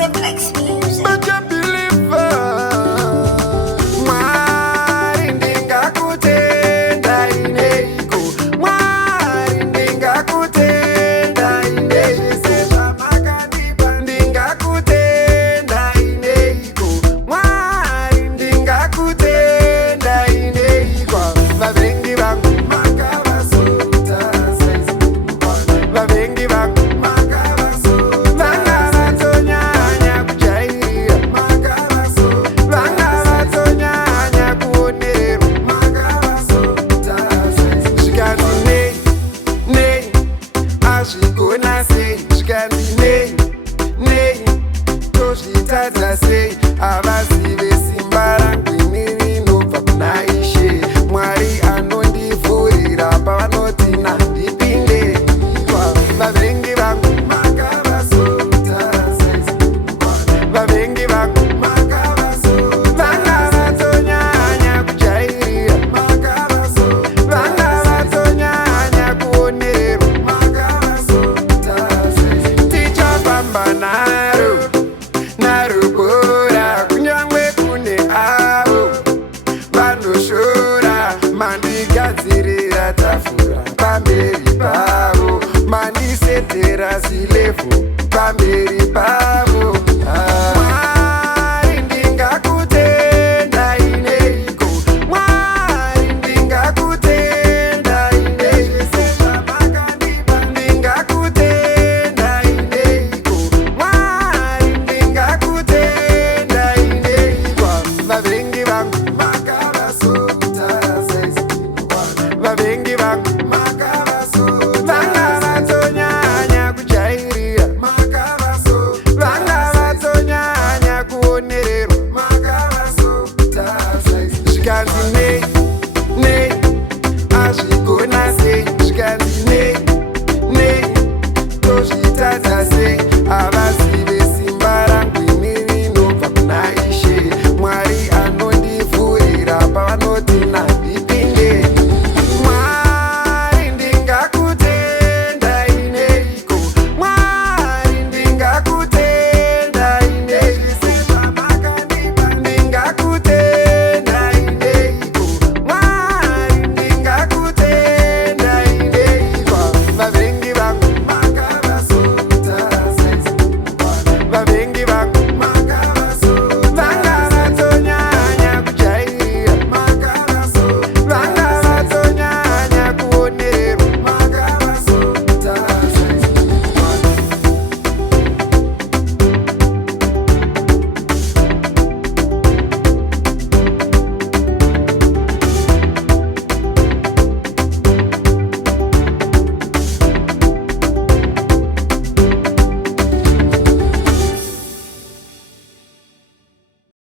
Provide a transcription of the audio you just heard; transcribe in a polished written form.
Cymplex music. But you believe Mwari ndingakutenda ineiko. Mwari ndingakutenda ineiko. Sezvamakandipa ndingakutenda ineiko. Mwari ndingakutenda ineiko. Vavengi vangu makavasota saizi. Vavengi vangu avazive simba rangu ini rinobva kuna Ishe. Mwari anondivhurira pavanoti nandipinde. Vavengi vangu makavasota saizi. Vavengi vangu vanga vatonyanya kujairira. Vanga vatonyanya kuonererwa. Tichafamba narubora kunyangwe kune avo vanoshora. Mandigadzirira tafura pamberi pavo. Mandisetera zilefu pamberi pavo.